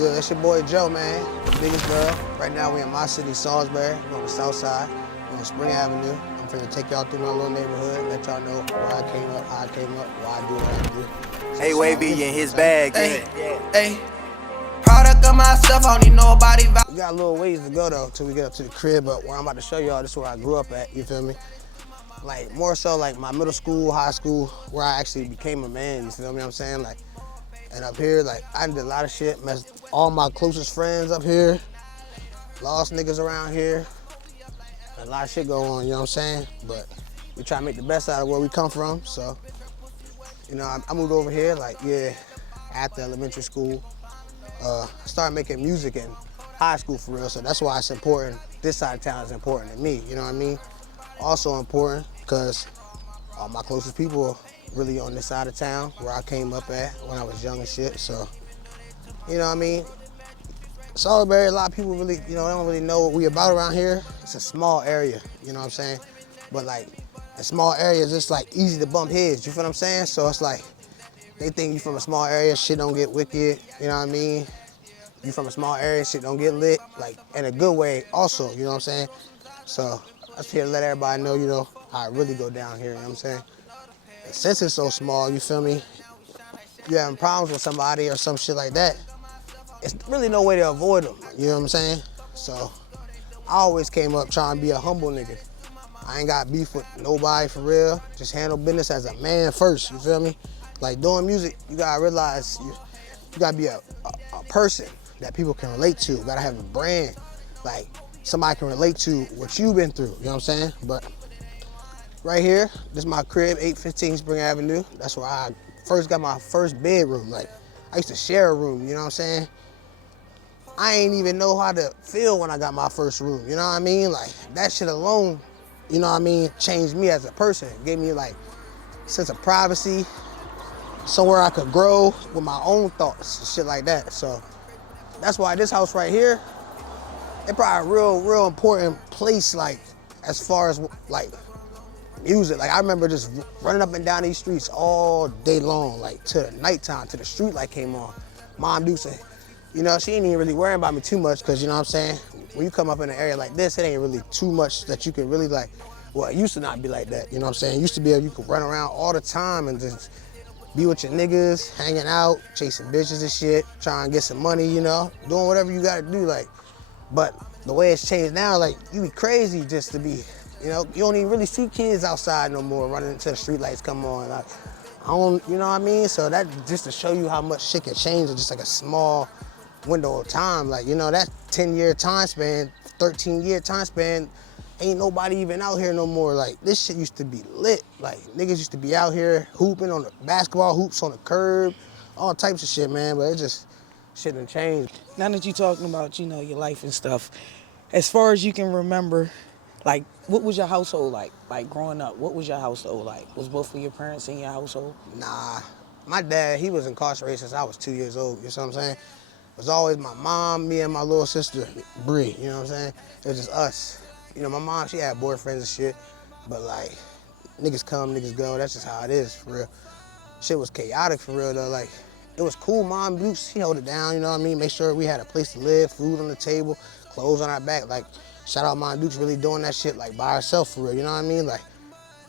good? It's your boy Joe, man. The biggest girl. Right now we in my city, Salisbury. We're on the south side. We're on Spring Avenue. I'm finna take y'all through my little neighborhood, let y'all know where I came up, how I came up, why I do what I do. So hey, Wavy in his bag, yeah. Hey, product of my stuff, I don't need nobody. We got a little ways to go though till we get up to the crib, but where I'm about to show y'all, this is where I grew up at, you feel me? Like more so like my middle school, high school, where I actually became a man, you feel me what I'm saying? Like, and up here, like I did a lot of shit, messed all my closest friends up here, lost niggas around here, a lot of shit go on, you know what I'm saying? But we try to make the best out of where we come from, so, you know, I moved over here, like, yeah, after elementary school. I started making music in high school for real, so that's why it's important. This side of town is important to me, you know what I mean? Also important, because all my closest people really on this side of town, where I came up at when I was young and shit, so, you know what I mean? Salisbury, a lot of people really, you know, they don't really know what we about around here. It's a small area, you know what I'm saying? But like, in small areas, it's like easy to bump heads, you feel what I'm saying? So it's like, they think you from a small area, shit don't get wicked, you know what I mean? You from a small area, shit don't get lit, like in a good way also, you know what I'm saying? So I'm just here to let everybody know, you know, how it really go down here, you know what I'm saying? And since it's so small, you feel me? You having problems with somebody or some shit like that, it's really no way to avoid them, you know what I'm saying? So I always came up trying to be a humble nigga. I ain't got beef with nobody for real. Just handle business as a man first, you feel me? Like doing music, you gotta realize you gotta be a person that people can relate to. You gotta have a brand, like somebody can relate to what you've been through, you know what I'm saying? But right here, this is my crib, 815 Spring Avenue. That's where I first got my first bedroom. Like, I used to share a room, you know what I'm saying? I ain't even know how to feel when I got my first room, you know what I mean? Like, that shit alone, you know what I mean, changed me as a person. Gave me like a sense of privacy, somewhere I could grow with my own thoughts and shit like that. So that's why this house right here, it probably a real important place, like, as far as like music. Like, I remember just running up and down these streets all day long, like to the nighttime, till the street light came on. Mom do say, you know, she ain't even really worrying about me too much, because, you know what I'm saying, when you come up in an area like this, it ain't really too much that you can really like, well, it used to not be like that, you know what I'm saying? It used to be able, you could run around all the time and just be with your niggas, hanging out, chasing bitches and shit, trying to get some money, you know, doing whatever you gotta do, like. But the way it's changed now, like, you be crazy just to be, you know, you don't even really see kids outside no more running until the street lights come on. Like, I don't, you know what I mean? So that just to show you how much shit can change in just like a small window of time. Like, you know, that 10-year time span, 13-year time span, ain't nobody even out here no more. Like, this shit used to be lit. Like, niggas used to be out here hooping on the basketball hoops on the curb, all types of shit, man. But it just, shit done changed. Now that you're talking about, you know, your life and stuff, as far as you can remember, like, what was your household like? Like, growing up, what was your household like? Was both of your parents in your household? Nah, my dad, he was incarcerated since I was 2 years old, you know what I'm saying? It was always my mom, me, and my little sister, Bree, you know what I'm saying? It was just us. You know, my mom, she had boyfriends and shit, but like, niggas come, niggas go, that's just how it is, for real. Shit was chaotic, for real, though. Like, it was cool, Mom Dukes, she held it down, you know what I mean? Make sure we had a place to live, food on the table, clothes on our back. Like, shout out Mom Dukes really doing that shit, like, by herself, for real, you know what I mean? Like,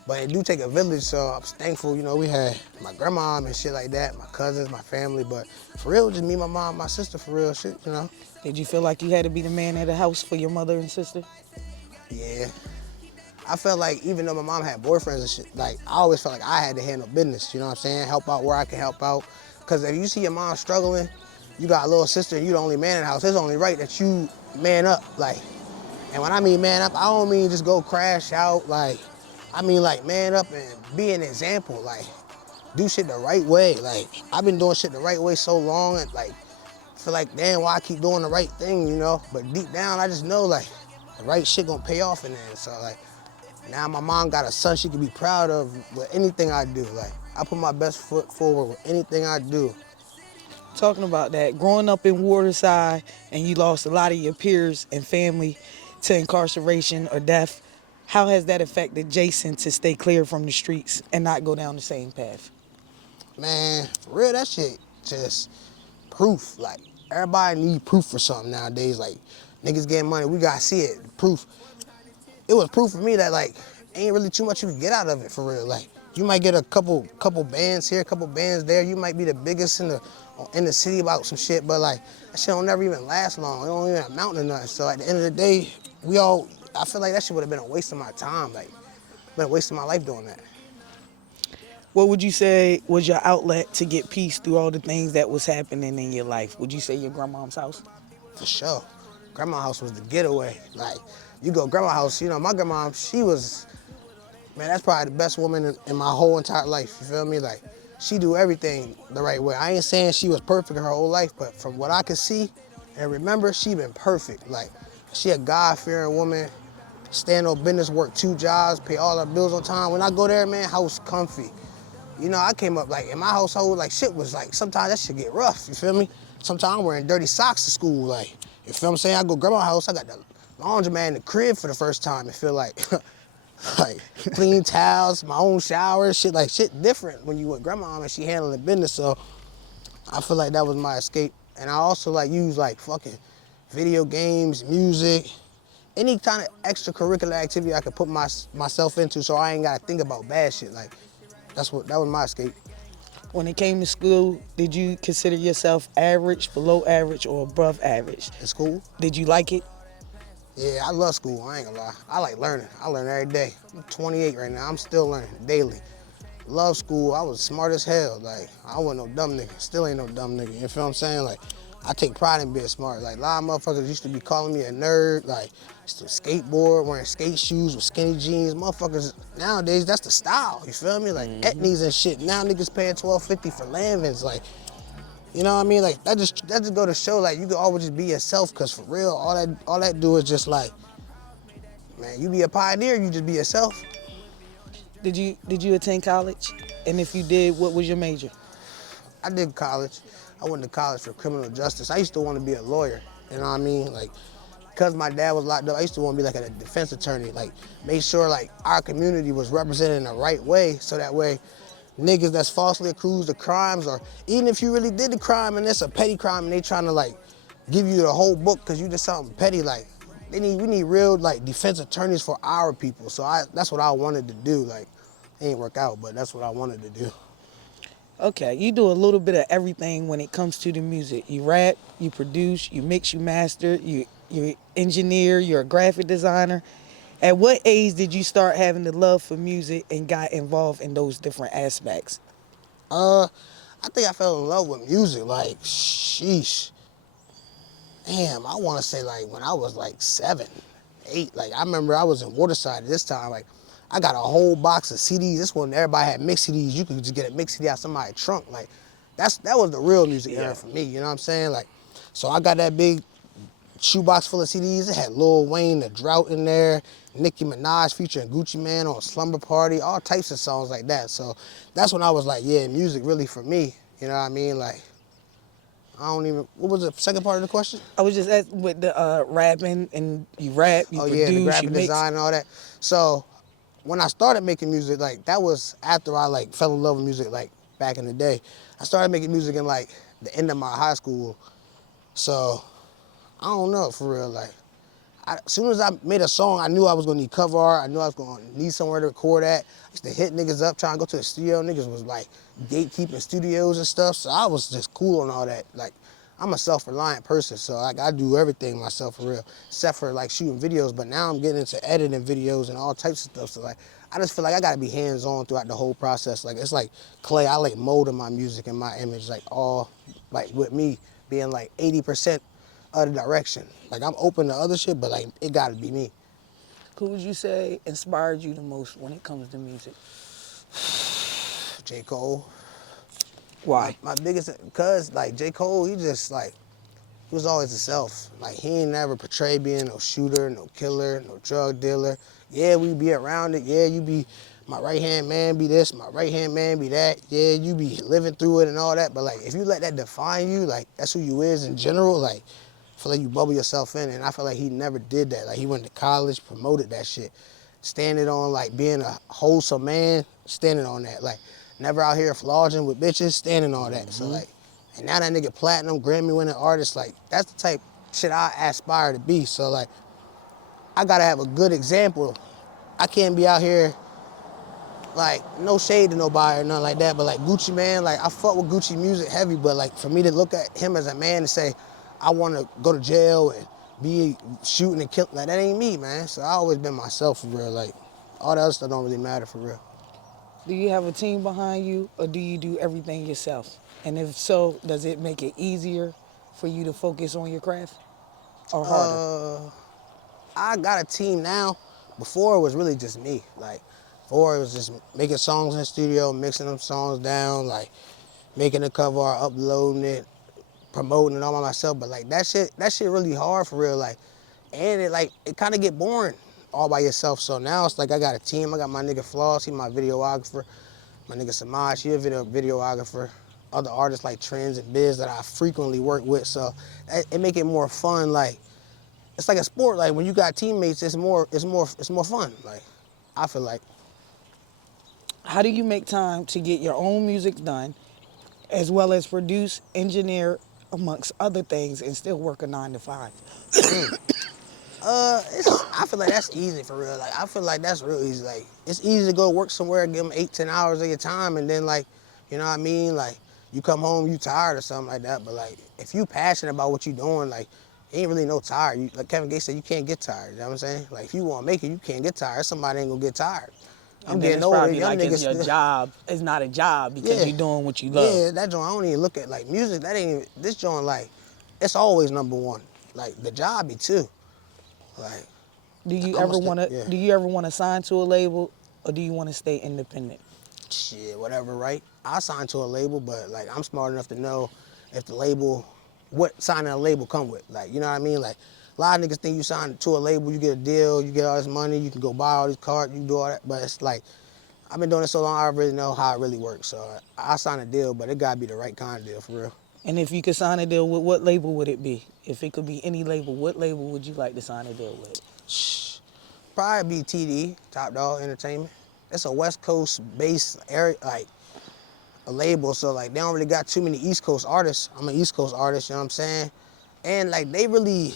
but it do take a village, so I was thankful, you know, we had my grandma and shit like that, my cousins, my family, but for real, just me, my mom, my sister, for real shit, you know? Did you feel like you had to be the man of the house for your mother and sister? Yeah. I felt like even though my mom had boyfriends and shit, like, I always felt like I had to handle business, you know what I'm saying? Help out where I can help out. Because if you see your mom struggling, you got a little sister and you the only man in the house, it's only right that you man up, like. And when I mean man up, I don't mean just go crash out, like, I mean like man up and be an example, like, do shit the right way. Like, I've been doing shit the right way so long, and like, feel like, damn, why I keep doing the right thing, you know? But deep down, I just know, like, the right shit gonna pay off in the end. So like, now my mom got a son she can be proud of with anything I do. Like, I put my best foot forward with anything I do. Talking about that, growing up in Waterside and you lost a lot of your peers and family to incarceration or death, how has that affected Jason to stay clear from the streets and not go down the same path? Man, for real, that shit just proof. Like, everybody need proof for something nowadays. Like, niggas getting money, we gotta see it, proof. It was proof for me that like, ain't really too much you can get out of it for real. Like, you might get a couple bands here, a couple bands there. You might be the biggest in the city about some shit, but like, that shit don't never even last long. It don't even amount to nothing. So at the end of the day, I feel like that shit would have been a waste of my time. Like, been a waste of my life doing that. What would you say was your outlet to get peace through all the things that was happening in your life? Would you say your grandma's house? For sure. Grandma's house was the getaway. Like, you go grandma's house, you know, my grandma, she was, man, that's probably the best woman in my whole entire life, you feel me? Like, she do everything the right way. I ain't saying she was perfect her whole life, but from what I could see and remember, she been perfect. Like, she a God-fearing woman, stand on business, work 2 jobs, pay all her bills on time. When I go there, man, house comfy. You know, I came up like in my household, like shit was like, sometimes that shit get rough, you feel me? Sometimes I'm wearing dirty socks to school, like, you feel what I'm saying? I go grandma's house, I got the laundromat in the crib for the first time. It feel like, like clean towels, my own shower, shit different when you with grandma and she handling business. So I feel like that was my escape. And I also like use like fucking video games, music, any kind of extracurricular activity I could put myself into so I ain't gotta think about bad shit. Like, that was my escape. When it came to school, did you consider yourself average, below average, or above average? In school? Did you like it? Yeah, I love school, I ain't gonna lie. I like learning. I learn every day. I'm 28 right now, I'm still learning daily. Love school, I was smart as hell. Like, I wasn't no dumb nigga, still ain't no dumb nigga, you feel what I'm saying? Like, I take pride in being smart. Like, a lot of motherfuckers used to be calling me a nerd, like, used to skateboard, wearing skate shoes with skinny jeans. Motherfuckers, nowadays, that's the style, you feel me? Like, etnies and shit. Now niggas paying $12.50 for Lanvins, like, you know what I mean? Like, that just go to show, like, you can always just be yourself, cause for real, all that do is just like, man, you be a pioneer, you just be yourself. Did you attend college? And if you did, what was your major? I did college. I went to college for criminal justice. I used to want to be a lawyer, you know what I mean? Like, because my dad was locked up, I used to want to be like a defense attorney, like make sure like our community was represented in the right way so that way niggas that's falsely accused of crimes, or even if you really did the crime and it's a petty crime and they trying to like give you the whole book because you did something petty, like we need real like defense attorneys for our people. So that's what I wanted to do. Like, it ain't work out, but that's what I wanted to do. Okay, you do a little bit of everything when it comes to the music. You rap, you produce, you mix, you master, you engineer, you're a graphic designer. At what age did you start having the love for music and got involved in those different aspects? I think I fell in love with music, like, sheesh. Damn, I want to say like when I was like 7, 8. Like, I remember I was in Waterside this time. Like, I got a whole box of CDs. This one, everybody had mix CDs. You could just get a mix CD out somebody's trunk. Like, that was the real music era for me. You know what I'm saying? Like, so I got that big shoebox full of CDs. It had Lil Wayne, The Drought in there, Nicki Minaj featuring Gucci Mane on Slumber Party, all types of songs like that. So that's when I was like, yeah, music really for me. You know what I mean? Like, what was the second part of the question? I was just asking with the rapping, and you rap, you produce, and the you graphic mix. design and all that. So when I started making music, like, that was after I like fell in love with music, like back in the day. I started making music in like the end of my high school. So I don't know, for real. Like, as soon as I made a song, I knew I was gonna need cover art. I knew I was gonna need somewhere to record at. I used to hit niggas up trying to go to the studio. Niggas was like gatekeeping studios and stuff. So I was just cool on all that. Like, I'm a self-reliant person, so like I do everything myself for real, except for like shooting videos. But now I'm getting into editing videos and all types of stuff. So like, I just feel like I gotta be hands-on throughout the whole process. Like, it's like clay. I like molding my music and my image, like all, like with me being like 80% of the direction. Like, I'm open to other shit, but like it gotta be me. Who would you say inspired you the most when it comes to music? J. Cole. Why? My biggest, cause like J. Cole, he just like, he was always himself. Like, he ain't never portrayed being no shooter, no killer, no drug dealer. Yeah, we be around it. Yeah, you be my right-hand man be this, my right-hand man be that. Yeah, you be living through it and all that. But like, if you let that define you, like that's who you is in general, like, I feel like you bubble yourself in, and I feel like he never did that. Like, he went to college, promoted that shit. Standing on like being a wholesome man, standing on that. Like, never out here flogging with bitches, standing on that. So like, And now that nigga platinum, Grammy winning artist, like that's the type shit I aspire to be. So like, I gotta have a good example. I can't be out here like no shade to nobody or nothing like that, but like Gucci man, like I fuck with Gucci music heavy, but like for me to look at him as a man and say, I wanna go to jail and be shooting and killing, like that ain't me, man. So I always been myself for real. Like all the other stuff don't really matter for real. Do you have a team behind you, or do you do everything yourself? And if so, does it make it easier for you to focus on your craft, or harder? I got a team now. Before it was really just me. Like before it was just making songs in the studio, mixing them songs down, like making the cover art, uploading it, promoting it all by myself. But like that shit really hard for real. Like, and it kind of get boring all by yourself. So now it's like I got a team. I got my nigga Floss, he my videographer. My nigga Samaj, he a videographer. Other artists like Trends and Biz that I frequently work with. So it make it more fun. Like it's like a sport. Like when you got teammates, it's more fun. Like I feel like. How do you make time to get your own music done, as well as produce, engineer, amongst other things, and still work a 9 to 5? I feel like that's easy for real. Like I feel like that's real easy. Like it's easy to go work somewhere, give them 8-10 hours of your time, and then like, you know what I mean? Like you come home, you tired or something like that. But like if you passionate about what you doing, like ain't really no tired. You, like Kevin Gates said, you can't get tired. You know what I'm saying? Like if you want to make it, you can't get tired. Somebody ain't gonna get tired. I'm And then getting it's older. probably Young like it's niggas your still. job. It's not a job because Yeah, you're doing what you love. yeah. That joint I don't even look at like music. That ain't even, this joint like it's always number one. Like the job be too. Like. Do you I'm gonna ever stick, want to? yeah. Do you ever want to sign to a label, or do you want to stay independent? Shit, whatever, right? I signed to a label, but like I'm smart enough to know if the label, what signing a label come with. Like, you know what I mean? Like a lot of niggas think you sign to a label, you get a deal, you get all this money, you can go buy all these cars, you can do all that. But it's like, I've been doing it so long, I already know how it really works. So I sign a deal, but it gotta be the right kind of deal for real. And if you could sign a deal with what label would it be? If it could be any label, what label would you like to sign a deal with? Probably be TD, Top Dog Entertainment. It's a West Coast based area, like a label, so like they don't really got too many East Coast artists. I'm an East Coast artist, you know what I'm saying? And like they really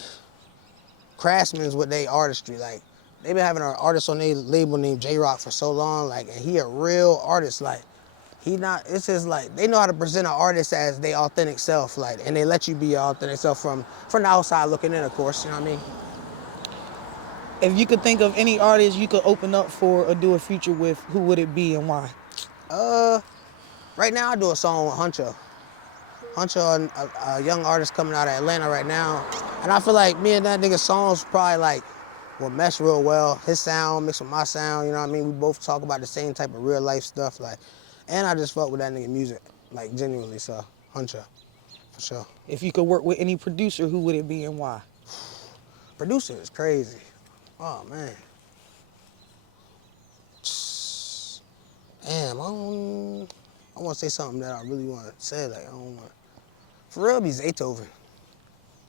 craftsmen with their artistry. Like they been having an artist on their label named J Rock for so long, like, and he a real artist. Like he not, it's just like they know how to present an artist as their authentic self, like, and they let you be your authentic self from the outside looking in, of course, you know what I mean? If you could think of any artist you could open up for or do a feature with, who would it be and why? Right now I do a song with Huncho. Huncho, a young artist coming out of Atlanta right now. And I feel like me and that nigga's songs probably like will mesh real well. His sound mixed with my sound, you know what I mean? We both talk about the same type of real life stuff, like, and I just fuck with that nigga music, like genuinely, so Huncho, for sure. If you could work with any producer, who would it be and why? Producer is crazy. Oh man. Damn, I want to say something that I really want to say, like, I don't want to. For real, be Zaytoven.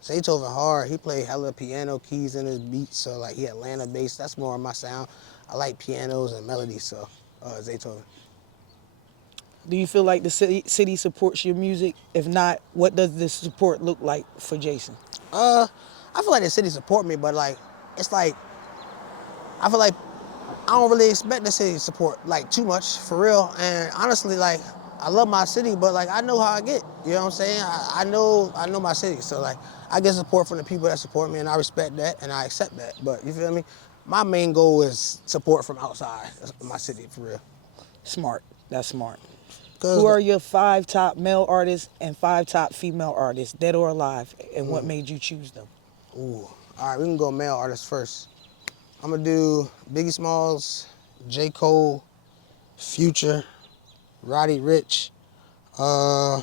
Zaytoven hard. He play hella piano keys in his beats, so like he Atlanta based. That's more of my sound. I like pianos and melodies, so Zaytoven. Do you feel like the city supports your music? If not, what does this support look like for Jason? I feel like the city support me, but like it's like I feel like I don't really expect the city support like too much for real. And honestly, like I love my city, but like I know how I get. You know what I'm saying? I know my city, so like I get support from the people that support me, and I respect that and I accept that. But you feel me? My main goal is support from outside my city for real. Smart. That's smart. Cause Who are your 5 top male artists and 5 top female artists, dead or alive, and what made you choose them? ooh, all right, we can go male artists first. I'm gonna do Biggie Smalls, J. Cole, Future, Roddy Ricch, uh,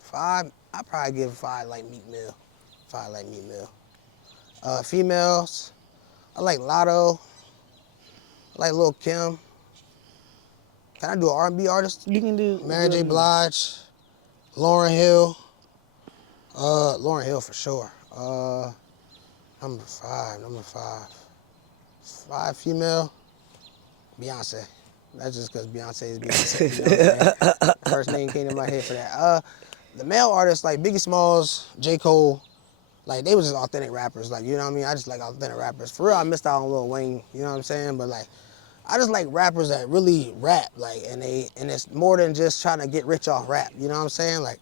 five. I probably give 5 like Meek Mill. 5 like Meek Mill. Females, I like Lotto. I like Lil Kim. Can I do an R&B artist? You can do Mary J. whatever you want. Blige, Lauryn Hill. Lauryn Hill for sure. Number five. 5 female, Beyonce. That's just because Beyonce is Beyonce. You know what I'm saying? First name came to my head for that. The male artists like Biggie Smalls, J. Cole, like they was just authentic rappers. Like, you know what I mean? I just like authentic rappers. For real, I missed out on Lil Wayne, you know what I'm saying? But like, I just like rappers that really rap, like, and it's more than just trying to get rich off rap, you know what I'm saying? Like,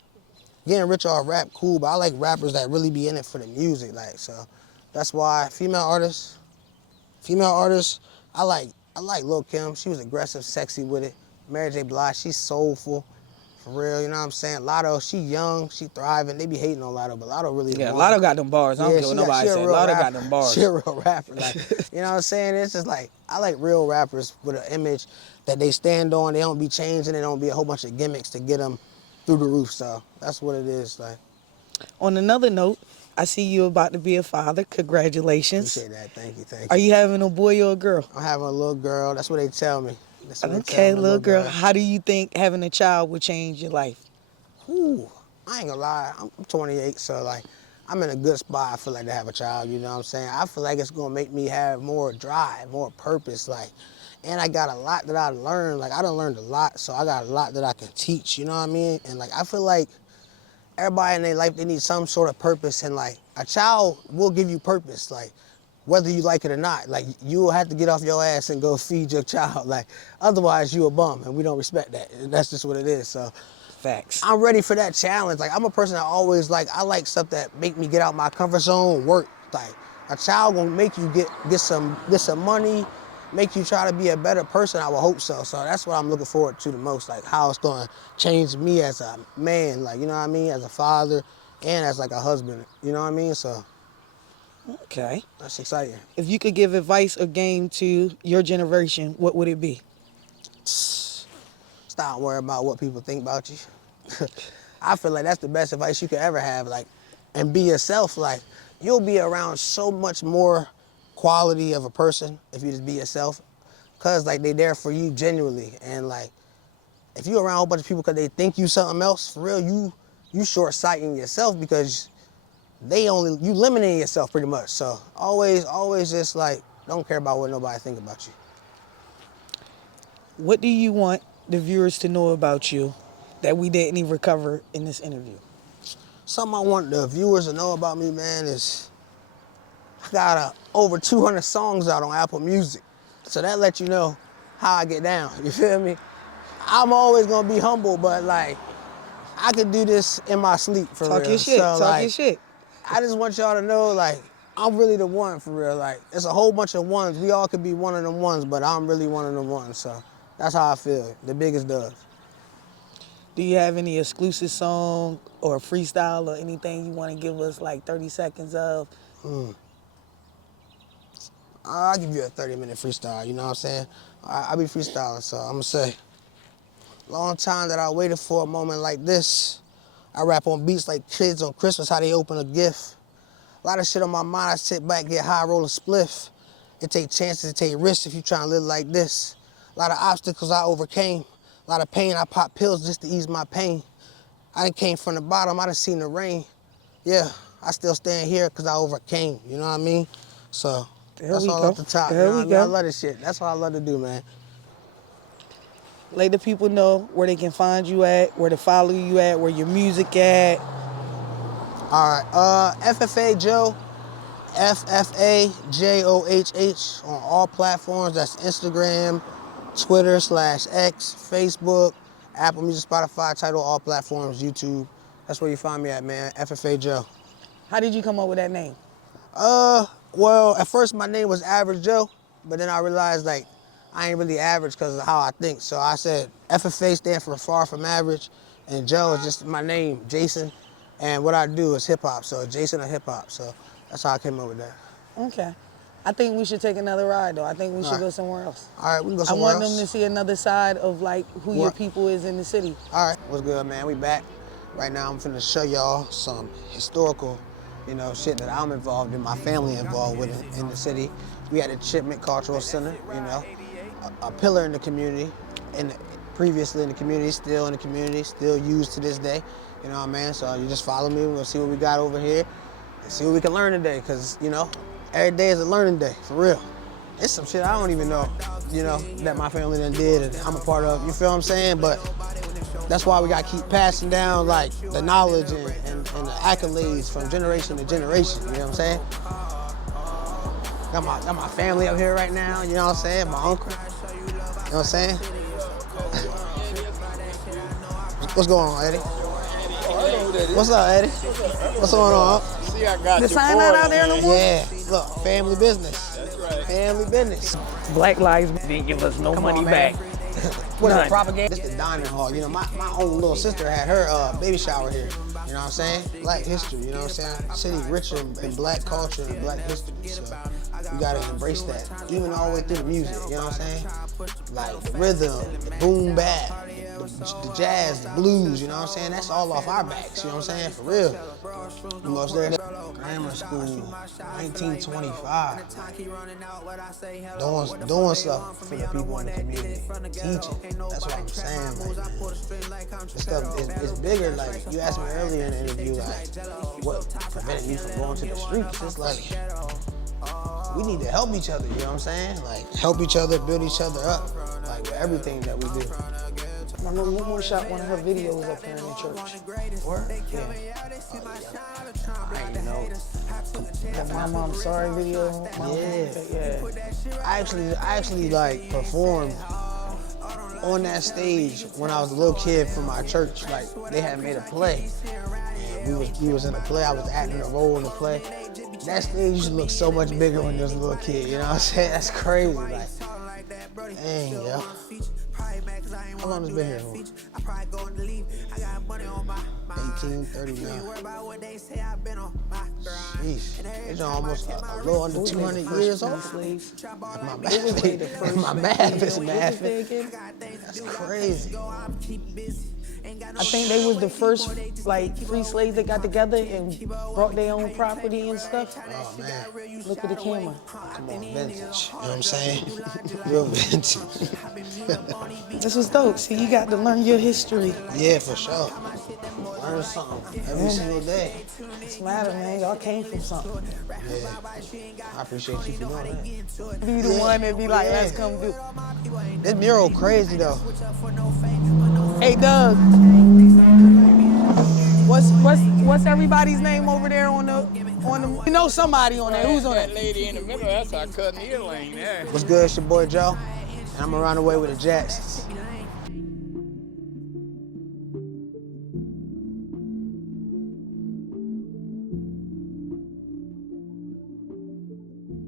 getting rich off rap, cool, but I like rappers that really be in it for the music, like, so that's why female artists, I like Lil' Kim. She was aggressive, sexy with it. Mary J. Blige, she's soulful, for real, you know what I'm saying? Lotto, she young, she thriving. They be hating on Lotto, but Lotto really Yeah, one. Lotto got them bars. I don't Yeah, care what nobody she a say. real Lotto rapper. got them bars. She a real rapper, like, you know what I'm saying? It's just like, I like real rappers with an image that they stand on. They don't be changing. They don't be a whole bunch of gimmicks to get them through the roof, so that's what it is, like. On another note, I see you about to be a father. Congratulations. Appreciate that. Thank you. Are you having a boy or a girl? I'm having a little girl. That's what they tell me. That's what they tell Okay, me, little girl. How do you think having a child would change your life? Ooh, I ain't gonna lie. I'm 28, so like, I'm in a good spot. I feel like to have a child. You know what I'm saying? I feel like it's gonna make me have more drive, more purpose. Like, and I got a lot that I learned. Like, I done learned a lot, so I got a lot that I can teach. You know what I mean? And like, I feel like everybody in their life, they need some sort of purpose, and like, a child will give you purpose. Like, whether you like it or not, like, you will have to get off your ass and go feed your child. Like, otherwise you a bum, and we don't respect that. And that's just what it is. So Facts. I'm ready for that challenge. Like, I'm a person that always like, I like stuff that make me get out my comfort zone, work. Like, a child gonna make you get some money, make you try to be a better person. I would hope so. So that's what I'm looking forward to the most. Like, how it's gonna change me as a man. Like, you know what I mean, as a father and as like a husband. You know what I mean? So Okay. that's exciting. If you could give advice or game to your generation, what would it be? Stop worrying about what people think about you. I feel like that's the best advice you could ever have. Like, and be yourself. Like, you'll be around so much more quality of a person if you just be yourself. Cause like, they there for you genuinely. And like, if you around a whole bunch of people cause they think you something else, for real, you short-sighting yourself because you limiting yourself pretty much. So always just like, don't care about what nobody think about you. What do you want the viewers to know about you that we didn't even cover in this interview? Something I want the viewers to know about me, man, is I got over 200 songs out on Apple Music. So that lets you know how I get down, you feel me? I'm always gonna be humble, but like, I could do this in my sleep, for real. Talk your shit, So, talk your shit. I just want y'all to know, like, I'm really the one, for real. Like, it's a whole bunch of ones. We all could be one of them ones, but I'm really one of them ones. So that's how I feel, the biggest dove. Do you have any exclusive song or freestyle or anything you want to give us like 30 seconds of? I'll give you a 30-minute freestyle, you know what I'm saying? I be freestyling, so I'm gonna say, long time that I waited for a moment like this. I rap on beats like kids on Christmas, how they open a gift. A lot of shit on my mind, I sit back, get high, roll a spliff. It take chances, it take risks if you trying to live like this. A lot of obstacles I overcame. A lot of pain, I pop pills just to ease my pain. I done came from the bottom, I done seen the rain. Yeah, I still stand here because I overcame, you know what I mean? So that's all at the top, you know what I mean? I love this shit. That's what I love to do, man. Let the people know where they can find you at, where to follow you at, where your music at. All right, FFA Joe, FFA JOHH on all platforms. That's Instagram, Twitter /X, Facebook, Apple Music, Spotify, Tidal, all platforms, YouTube. That's where you find me at, man. FFA Joe. How did you come up with that name? Well, at first my name was Average Joe, but then I realized like I ain't really average because of how I think. So I said FFA stand for Far From Average, and Joe is just my name, Jason. And what I do is hip hop, so Jason of hip hop. So that's how I came up with that. Okay. I think we should take another ride though. I think we should go somewhere else. All right, we can go somewhere else. I want them to see another side of like who your people is in the city. All right, what's good, man? We back. Right now I'm finna show y'all some historical, shit that I'm involved in, my family involved with in the city. We had a Chipmunk Cultural Center, a pillar in the community, and previously in the community, still in the community, still used to this day. You know what I mean? So you just follow me, we'll see what we got over here and see what we can learn today, because, every day is a learning day, for real. it's some shit I don't even know, you know, that my family done did and I'm a part of, you feel what I'm saying? But that's why we gotta keep passing down like the knowledge and the accolades from generation to generation, you know what I'm saying? Got my family up here right now, you know what I'm saying? My uncle, you know what I'm saying? What's going on, Eddie? What's up, Eddie? What's going on? See, I got The your sign boy not out there no more? Yeah, look, family business. That's right. Family business. Black Lives didn't give us no money back. What is None. it, propaganda? This the dining hall. You know, my own little sister had her baby shower here. You know what I'm saying? Black history, you know what I'm saying? City rich in black culture and black history. So we gotta embrace that. Even all the way through the music, you know what I'm saying? Like the rhythm, the boom bap, the jazz, the blues, you know what I'm saying? That's all off our backs, you know what I'm saying? For real. You know, there grammar school, 1925. Doing stuff for the people in the community. Teaching. That's what I'm saying. Like, this stuff is bigger. Like, you asked me earlier in the interview, like, what prevented me from going to the streets? It's like, we need to help each other, you know what I'm saying? Like, help each other, build each other up. Like, with everything that we do. My mom shot one of her videos up here in the church. Word? Yeah. I didn't know. That My Mom Sorry video. Yeah. I actually like performed on that stage when I was a little kid for my church. Like they had made a play. And we was in a play. I was acting a role in the play. That stage used to look so much bigger when you was a little kid. You know what I'm saying? That's crazy. Like, dang, yo. How long has it been here for? 1839. Sheesh. It's almost a little under 200 years old. My math is mathing. That's crazy. I think they was the first like free slaves that got together and brought their own property and stuff. Oh man. Look at the camera. Come on, vintage. You know what I'm saying? Real vintage. This was dope. See, you got to learn your history. Yeah, for sure. Learn something every single day. It's matter, man. Y'all came from something. Yeah. I appreciate you for doing that. Be the one that be like, let's come do. This mural crazy though. Hey, Doug. What's everybody's name over there on the? You know somebody on there. Who's on That that? lady in the middle, that's our cousin Elaine there. What's good? It's your boy Joe. And I'm around the way with the Jacksons.